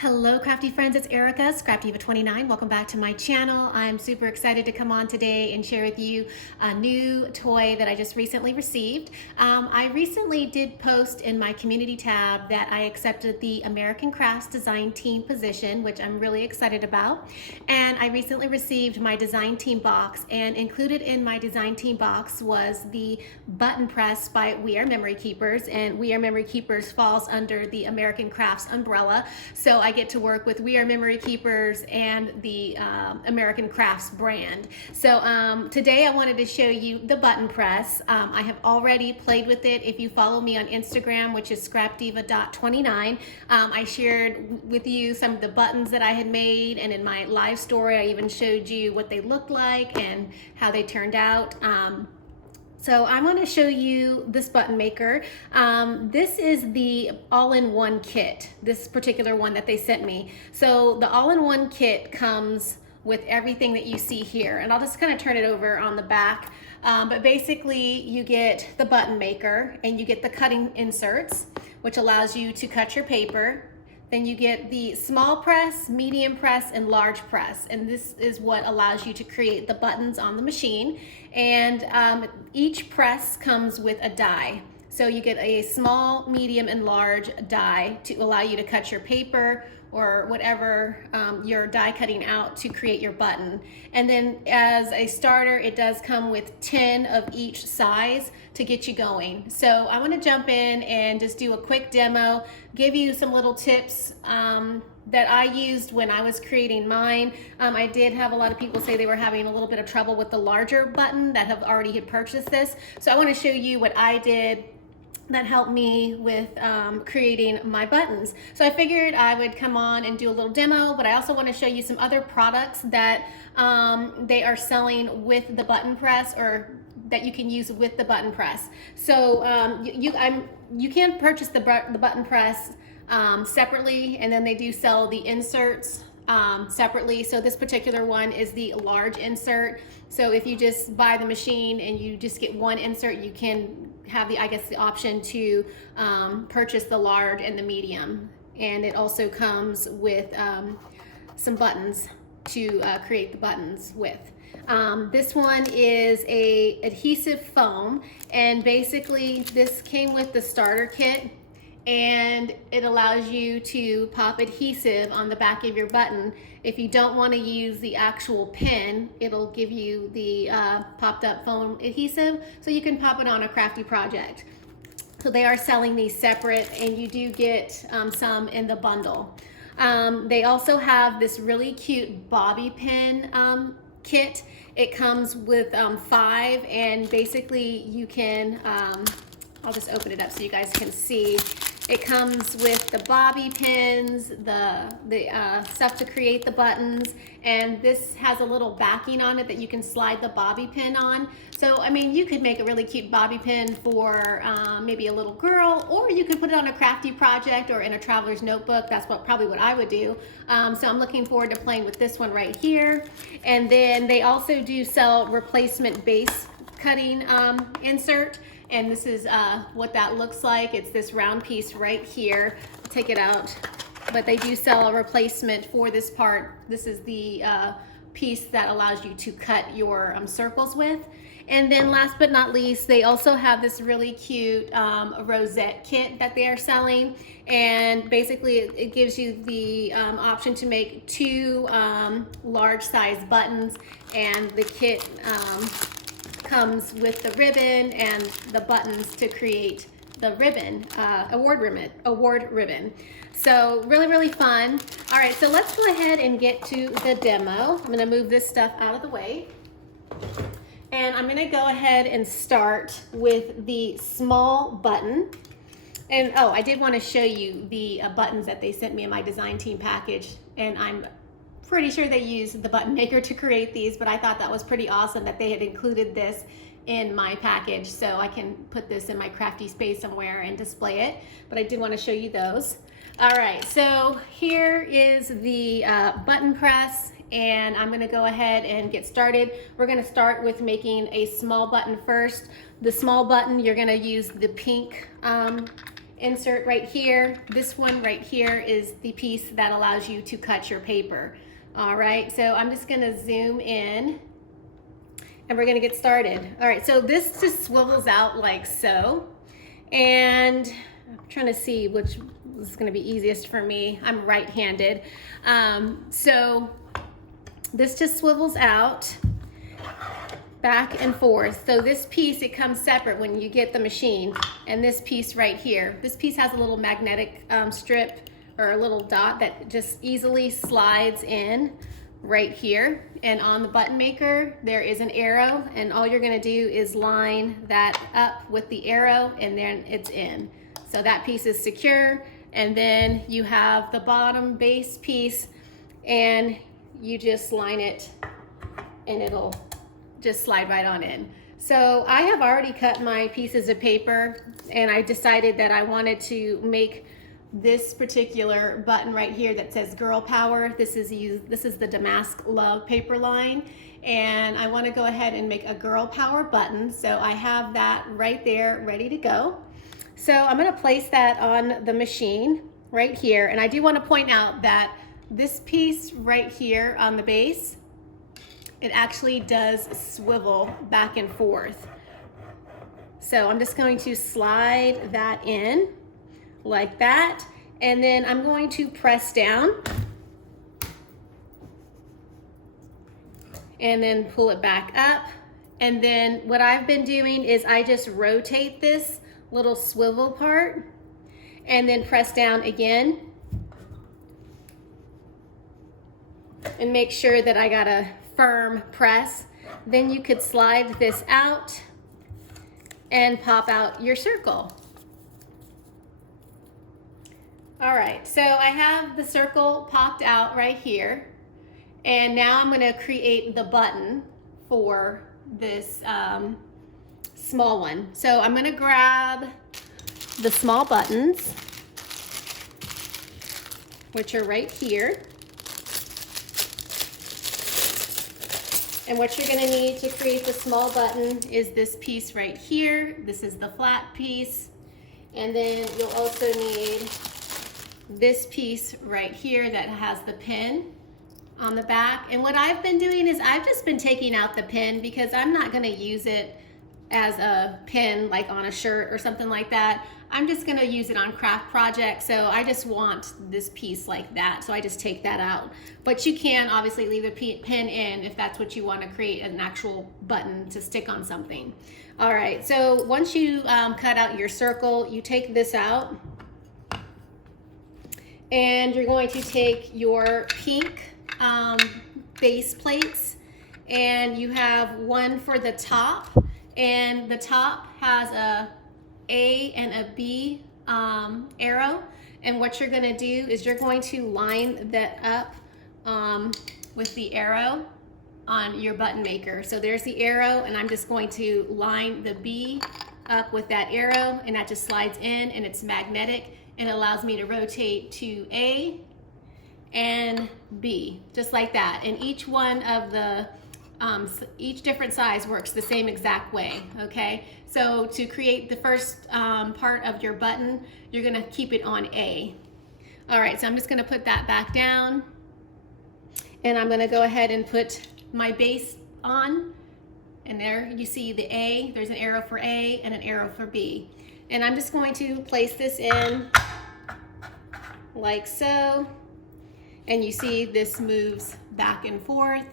Hello crafty friends, it's Erica, Scrapdiva29. Welcome back to my channel. I'm super excited to come on today and share with you a new toy that I just recently received. I recently did post in my community tab that I accepted the American Crafts Design Team position, which I'm really excited about. And I recently received my design team box, and included in my design team box was the button press by We Are Memory Keepers, and We Are Memory Keepers falls under the American Crafts umbrella. So I get to work with We Are Memory Keepers and the American Crafts brand. So today I wanted to show you the button press. I have already played with it. If you follow me on Instagram, which is scrapdiva.29, I shared with you some of the buttons that I had made, and in my live story I even showed you what they looked like and how they turned out. So I'm going to show you this button maker. This is the all-in-one kit, this particular one that they sent me. So the all-in-one kit comes with everything that you see here, and I'll just kind of turn it over on the back. But basically you get the button maker and you get the cutting inserts, which allows you to cut your paper. Then you get the small press, medium press, and large press. And this is what allows you to create the buttons on the machine. And each press comes with a die. So you get a small, medium, and large die to allow you to cut your paper or whatever you're die cutting out to create your button. And then as a starter, it does come with 10 of each size to get you going. So I want to jump in and just do a quick demo, give you some little tips that I used when I was creating mine. I did have a lot of people say they were having a little bit of trouble with the larger button that have already had purchased this. So I want to show you what I did that helped me with creating my buttons. So I figured I would come on and do a little demo, but I also want to show you some other products that they are selling with the button press, or that you can use with the button press. So you can purchase the button press separately, and then they do sell the inserts separately. So this particular one is the large insert. So if you just buy the machine and you just get one insert, you can have the option to purchase the large and the medium. And it also comes with some buttons to create the buttons with. This one is a adhesive foam, and basically this came with the starter kit, and it allows you to pop adhesive on the back of your button. If you don't want to use the actual pin, it'll give you the popped up foam adhesive, so you can pop it on a crafty project. So they are selling these separate, and you do get some in the bundle. They also have this really cute bobby pin kit. It comes with 5, and basically you can, I'll just open it up so you guys can see. It comes with the bobby pins, the stuff to create the buttons, and this has a little backing on it that you can slide the bobby pin on. So, I mean, you could make a really cute bobby pin for maybe a little girl, or you could put it on a crafty project or in a traveler's notebook. That's probably what I would do. So I'm looking forward to playing with this one right here. And then they also do sell replacement base cutting insert. And this is what that looks like. It's this round piece right here. I'll take it out. But they do sell a replacement for this part. This is the piece that allows you to cut your circles with. And then last but not least, they also have this really cute rosette kit that they are selling. And basically it gives you the option to make 2 large size buttons, and the kit comes with the ribbon and the buttons to create the ribbon, award ribbon. So really fun. All right, so let's go ahead and get to the demo. I'm gonna move this stuff out of the way. And I'm gonna go ahead and start with the small button. And oh, I did wanna show you the buttons that they sent me in my design team package. And I'm pretty sure they used the button maker to create these, but I thought that was pretty awesome that they had included this in my package, so I can put this in my crafty space somewhere and display it. But I did want to show you those. All right, so here is the button press, and I'm going to go ahead and get started. We're going to start with making a small button first. The small button, you're going to use the pink insert right here. This one right here is the piece that allows you to cut your paper. All right, so I'm just gonna zoom in and we're gonna get started. All right, so this just swivels out like so. And I'm trying to see which is gonna be easiest for me. I'm right-handed. So this just swivels out back and forth. So this piece, it comes separate when you get the machine. And this piece right here, this piece has a little magnetic strip or a little dot that just easily slides in right here. And on the button maker, there is an arrow, and all you're gonna do is line that up with the arrow, and then it's in. So that piece is secure, and then you have the bottom base piece, and you just line it, and it'll just slide right on in. So I have already cut my pieces of paper, and I decided that I wanted to make this particular button right here that says Girl Power. This is the Damask Love paper line, and I want to go ahead and make a Girl Power button. So I have that right there ready to go. So I'm going to place that on the machine right here, and I do want to point out that this piece right here on the base, it actually does swivel back and forth. So I'm just going to slide that in like that, and then I'm going to press down and then pull it back up. And then what I've been doing is I just rotate this little swivel part and then press down again and make sure that I got a firm press. Then you could slide this out and pop out your circle. All right, so I have the circle popped out right here, and now I'm gonna create the button for this small one. So I'm gonna grab the small buttons, which are right here. And what you're gonna need to create the small button is this piece right here. This is the flat piece. And then you'll also need this piece right here that has the pin on the back. And what I've been doing is I've just been taking out the pin because I'm not gonna use it as a pin like on a shirt or something like that. I'm just gonna use it on craft projects, so I just want this piece like that, so I just take that out. But you can obviously leave the pin in if that's what you want to create an actual button to stick on something. All right, so once you cut out your circle, you take this out, and you're going to take your pink base plates, and you have one for the top, and the top has a and a B arrow, and what you're going to do is you're going to line that up with the arrow on your button maker. So there's the arrow, and I'm just going to line the B up with that arrow, and that just slides in, and it's magnetic, and it allows me to rotate to A and B, just like that. And each one of the each different size works the same exact way, okay? So to create the first part of your button, you're gonna keep it on A. All right, so I'm just gonna put that back down, and I'm gonna go ahead and put my base on, and there you see the A, there's an arrow for A and an arrow for B. And I'm just going to place this in like so, and you see this moves back and forth.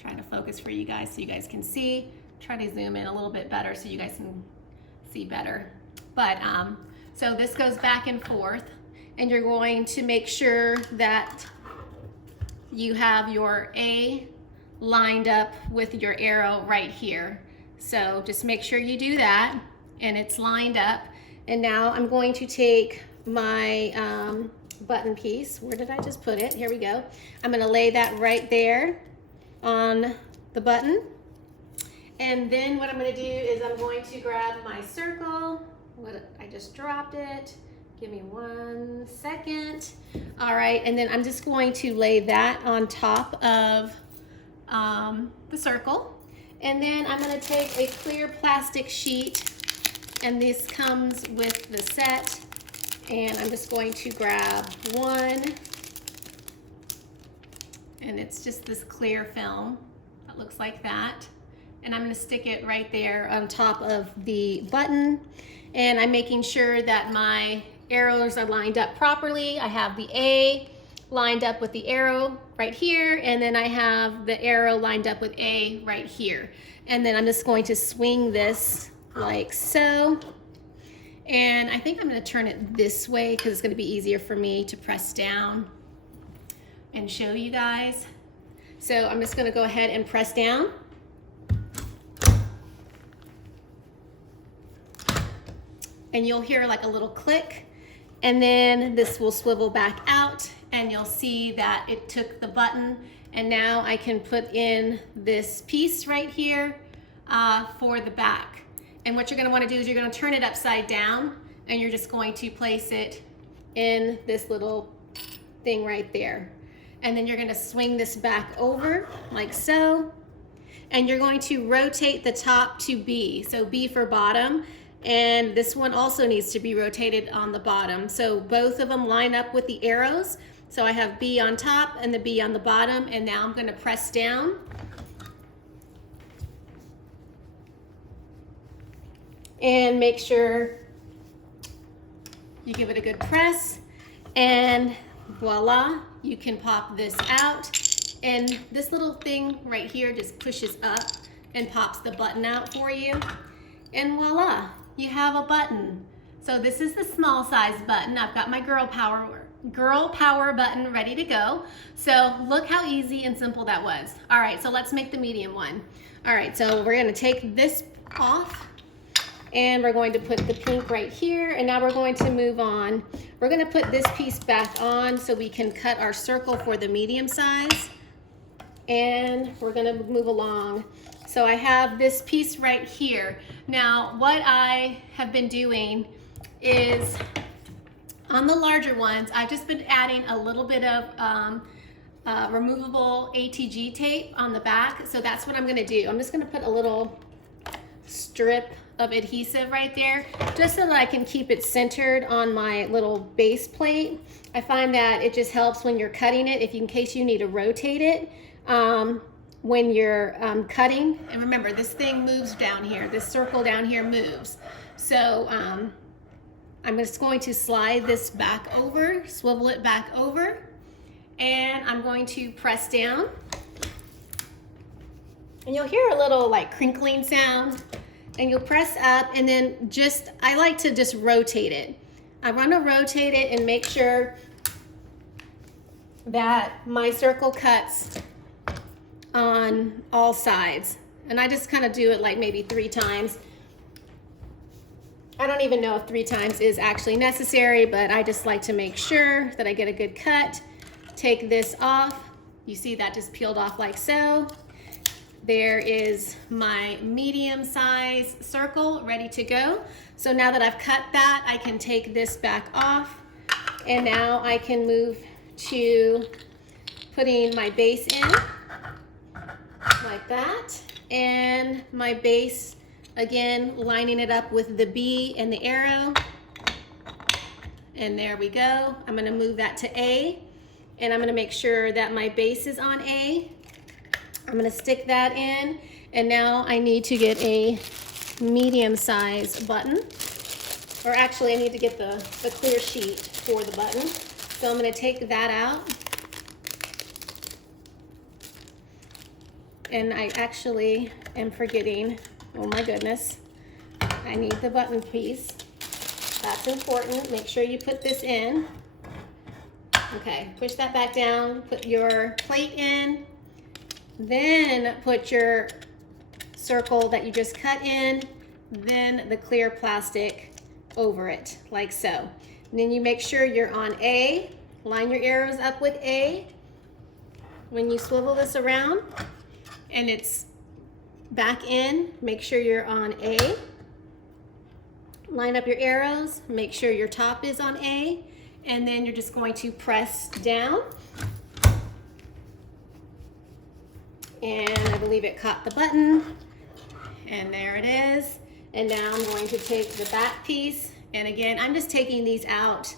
Trying to focus for you guys so you guys can see. Try to zoom in a little bit better so you guys can see better. But so this goes back and forth, and you're going to make sure that you have your A lined up with your arrow right here. So just make sure you do that, and it's lined up. And now I'm going to take my button piece. Where did I just put it? Here we go. I'm gonna lay that right there on the button. And then what I'm going to do is I'm going to grab my circle. I just dropped it. Give me 1 second. All right, and then I'm just going to lay that on top of the circle. And then I'm going to take a clear plastic sheet, and this comes with the set, and I'm just going to grab one, and it's just this clear film that looks like that, and I'm going to stick it right there on top of the button, and I'm making sure that my arrows are lined up properly. I have the A lined up with the arrow right here, and then I have the arrow lined up with A right here. And then I'm just going to swing this like so. And I think I'm going to turn it this way because it's going to be easier for me to press down and show you guys. So I'm just going to go ahead and press down. And you'll hear like a little click, and then this will swivel back out, and you'll see that it took the button, and now I can put in this piece right here for the back. And what you're going to want to do is you're going to turn it upside down, and you're just going to place it in this little thing right there. And then you're going to swing this back over like so, and you're going to rotate the top to B, so B for bottom. And this one also needs to be rotated on the bottom. So both of them line up with the arrows. So I have B on top and the B on the bottom, and now I'm going to press down. And make sure you give it a good press, and voila, you can pop this out. And this little thing right here just pushes up and pops the button out for you. And voila, you have a button. So this is the small size button. I've got my girl power button ready to go. So look how easy and simple that was. All right, so let's make the medium one. All right, so we're gonna take this off, and we're going to put the pink right here, and now we're going to move on. We're gonna put this piece back on so we can cut our circle for the medium size, and we're gonna move along. So I have this piece right here. Now, what I have been doing is, on the larger ones, I've just been adding a little bit of removable ATG tape on the back. So that's what I'm gonna do. I'm just gonna put a little strip of adhesive right there, just so that I can keep it centered on my little base plate. I find that it just helps when you're cutting it, in case you need to rotate it. When you're cutting, and remember, this thing moves down here, this circle down here moves. So I'm just going to slide this back over, swivel it back over, and I'm going to press down. And you'll hear a little like crinkling sound, and you'll press up, and then I like to just rotate it. I want to rotate it and make sure that my circle cuts on all sides. And I just kind of do it like maybe 3 times. I don't even know if 3 times is actually necessary, but I just like to make sure that I get a good cut. Take this off. You see that just peeled off like so. There is my medium size circle ready to go. So now that I've cut that, I can take this back off, and now I can move to putting my base in like that, and my base, again, lining it up with the B and the arrow, and there we go. I'm going to move that to A, and I'm going to make sure that my base is on A. I'm going to stick that in, and now I need to get a medium size button, or actually I need to get the clear sheet for the button. So I'm going to take that out. And I actually am forgetting, oh my goodness, I need the button piece. That's important. Make sure you put this in. Okay, push that back down, put your plate in, then put your circle that you just cut in, then the clear plastic over it, like so. And then you make sure you're on A, line your arrows up with A. When you swivel this around, and it's back in, make sure you're on A. Line up your arrows, make sure your top is on A, and then you're just going to press down. And I believe it caught the button, and there it is. And now I'm going to take the back piece, and again, I'm just taking these out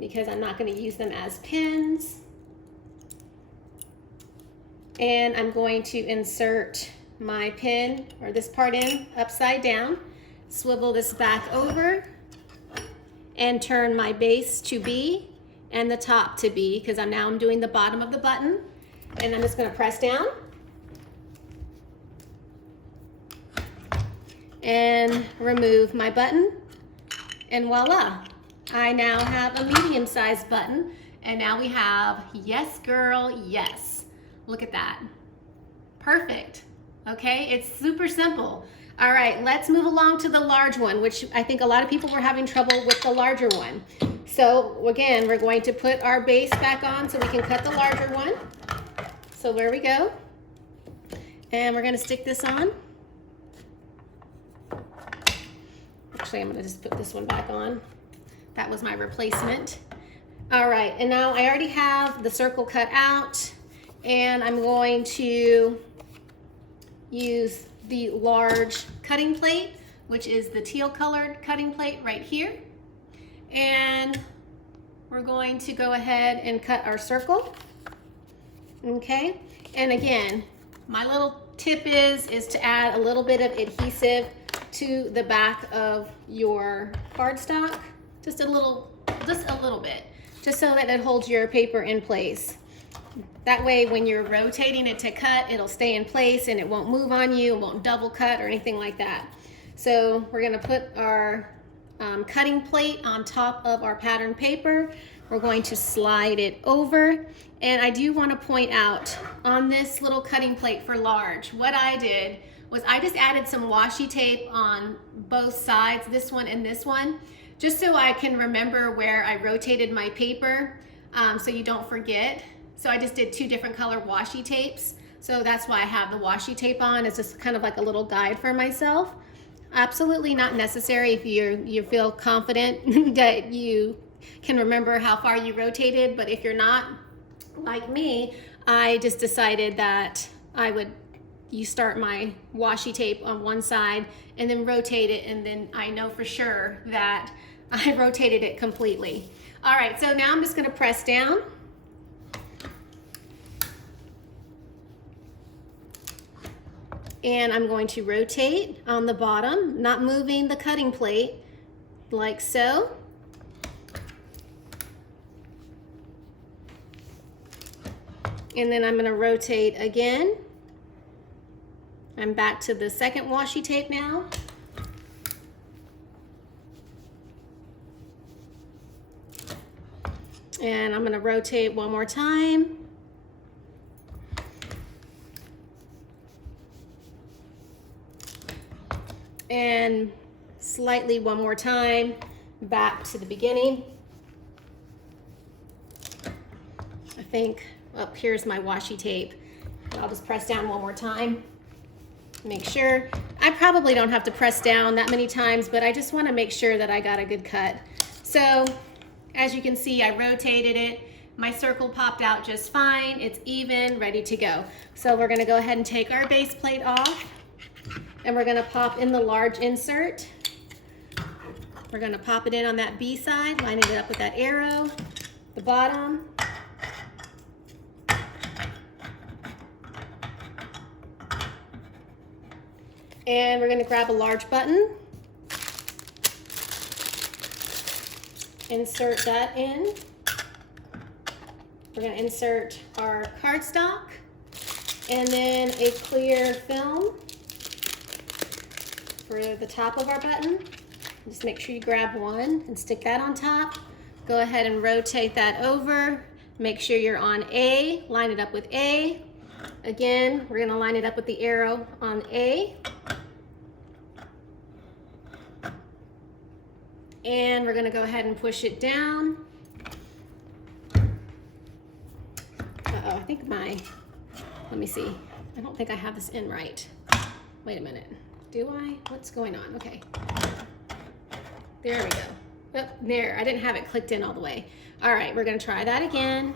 because I'm not going to use them as pins. And I'm going to insert my pin, or this part in, upside down, swivel this back over, and turn my base to B and the top to B, because I'm doing the bottom of the button. And I'm just going to press down and remove my button, and voila, I now have a medium-sized button. And now we have yes girl yes. Look at that, perfect. Okay, it's super simple. All right, let's move along to the large one, which I think a lot of people were having trouble with the larger one. So again, we're going to put our base back on so we can cut the larger one. So there we go. And we're gonna stick this on. Actually, I'm gonna just put this one back on. That was my replacement. All right, and now I already have the circle cut out, and I'm going to use the large cutting plate, which is the teal colored cutting plate right here. And we're going to go ahead and cut our circle. Okay, and again, my little tip is to add a little bit of adhesive to the back of your cardstock, just a little bit, just so that it holds your paper in place. That way, when you're rotating it to cut, it'll stay in place and it won't move on you, it won't double cut or anything like that. So we're gonna put our cutting plate on top of our pattern paper. We're going to slide it over. And I do want to point out on this little cutting plate for large, what I did was I just added some washi tape on both sides, this one and this one, just so I can remember where I rotated my paper, so you don't forget. So I just did 2 different color washi tapes. So that's why I have the washi tape on. It's just kind of like a little guide for myself. Absolutely not necessary if you feel confident that you can remember how far you rotated, but if you're not, like me, I just decided that you start my washi tape on one side and then rotate it, and then I know for sure that I rotated it completely. All right, so now I'm just gonna press down. And I'm going to rotate on the bottom, not moving the cutting plate, like so. And then I'm gonna rotate again. I'm back to the second washi tape now. And I'm gonna rotate one more time. And slightly one more time, back to the beginning. I think, here's my washi tape. I'll just press down one more time. Make sure. I probably don't have to press down that many times, but I just want to make sure that I got a good cut. So as you can see, I rotated it. My circle popped out just fine. It's even, ready to go. So we're going to go ahead and take our base plate off, and we're going to pop in the large insert. We're going to pop it in on that B side, lining it up with that arrow, the bottom. And we're going to grab a large button, insert that in. We're going to insert our cardstock and then a clear film for the top of our button. Just make sure you grab one and stick that on top. Go ahead and rotate that over. Make sure you're on A, line it up with A. Again, we're going to line it up with the arrow on A. And we're going to go ahead and push it down. Uh-oh, I think let me see. I don't think I have this in right. Wait a minute. Do I? What's going on? Okay. There we go. Oh, there, I didn't have it clicked in all the way. All right, we're going to try that again.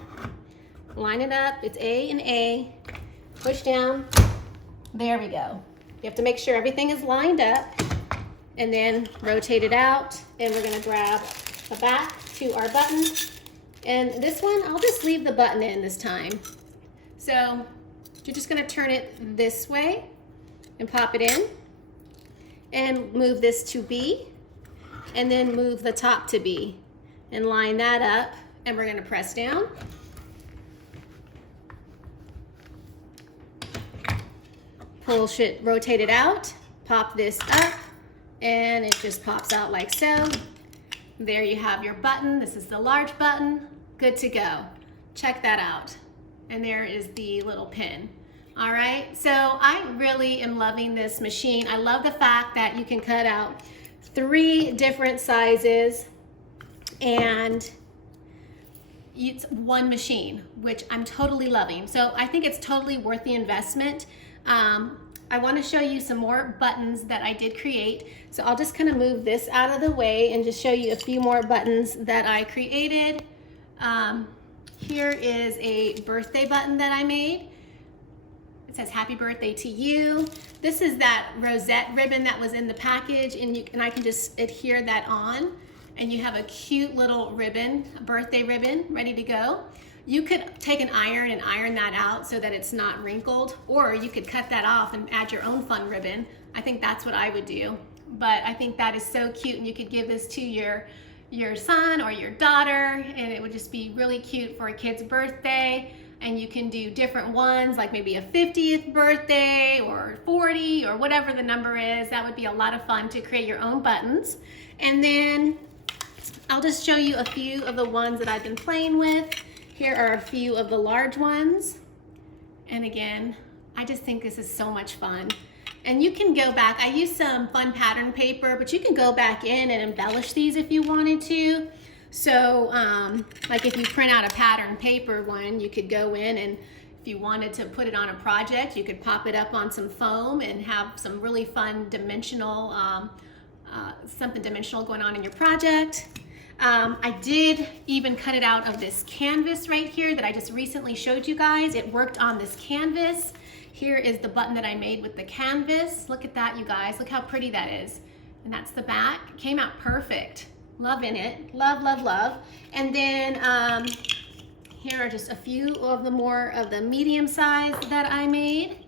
Line it up. It's A and A. Push down. There we go. You have to make sure everything is lined up. and then rotate it out, and we're gonna grab the back to our button. And this one, I'll just leave the button in this time. So you're just gonna turn it this way and pop it in, and move this to B, and then move the top to B, and line that up, and we're gonna press down. Push it, rotate it out, pop this up, and it just pops out like so. There you have your button. This is the large button. Good to go. Check that out. And there is the little pin. All right, so I really am loving this machine. I love the fact that you can cut out 3 different sizes, and it's one machine, which I'm totally loving. So I think it's totally worth the investment. I want to show you some more buttons that I did create. So I'll just kind of move this out of the way and just show you a few more buttons that I created. Here is a birthday button that I made. It says happy birthday to you. This is that rosette ribbon that was in the package, and I can just adhere that on, and you have a cute little ribbon, a birthday ribbon, ready to go. You could take an iron and iron that out so that it's not wrinkled, or you could cut that off and add your own fun ribbon. I think that's what I would do. But I think that is so cute, and you could give this to your son or your daughter, and it would just be really cute for a kid's birthday. And you can do different ones, like maybe a 50th birthday or 40 or whatever the number is. That would be a lot of fun to create your own buttons. And then I'll just show you a few of the ones that I've been playing with. Here are a few of the large ones. And again, I just think this is so much fun. And you can go back, I used some fun pattern paper, but you can go back in and embellish these if you wanted to. So like if you print out a pattern paper one, you could go in, and if you wanted to put it on a project, you could pop it up on some foam and have some really fun dimensional, something dimensional going on in your project. I did even cut it out of this canvas right here that I just recently showed you guys. It worked on this canvas. Here is the button that I made with the canvas. Look at that, you guys. Look how pretty that is. And that's the back. It came out perfect. Loving it. Love, love, love. And then here are just a few of the more of the medium size that I made.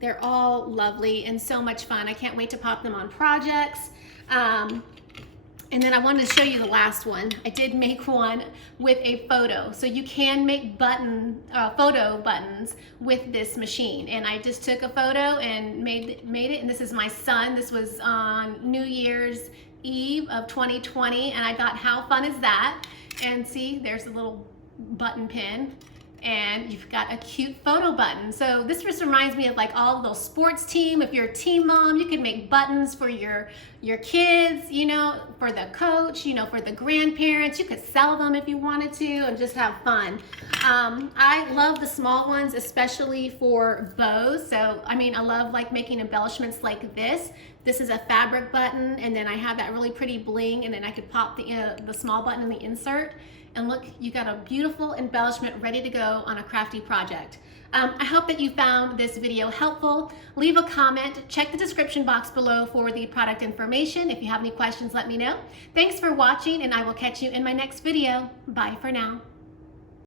They're all lovely and so much fun. I can't wait to pop them on projects. And then I wanted to show you the last one. I did make one with a photo. So you can make photo buttons with this machine. And I just took a photo and made it. And this is my son. This was on New Year's Eve of 2020. And I thought, how fun is that? And see, there's a little button pin. And you've got a cute photo button. So this just reminds me of like all of those sports team. If you're a team mom, you can make buttons for your kids, you know, for the coach, you know, for the grandparents. You could sell them if you wanted to and just have fun. I love the small ones, especially for bows. So, I mean, I love like making embellishments like this. This is a fabric button, and then I have that really pretty bling, and then I could pop the small button in the insert. And look, you got a beautiful embellishment ready to go on a crafty project. I hope that you found this video helpful. Leave a comment, check the description box below for the product information. If you have any questions, let me know. Thanks for watching, and I will catch you in my next video. Bye for now.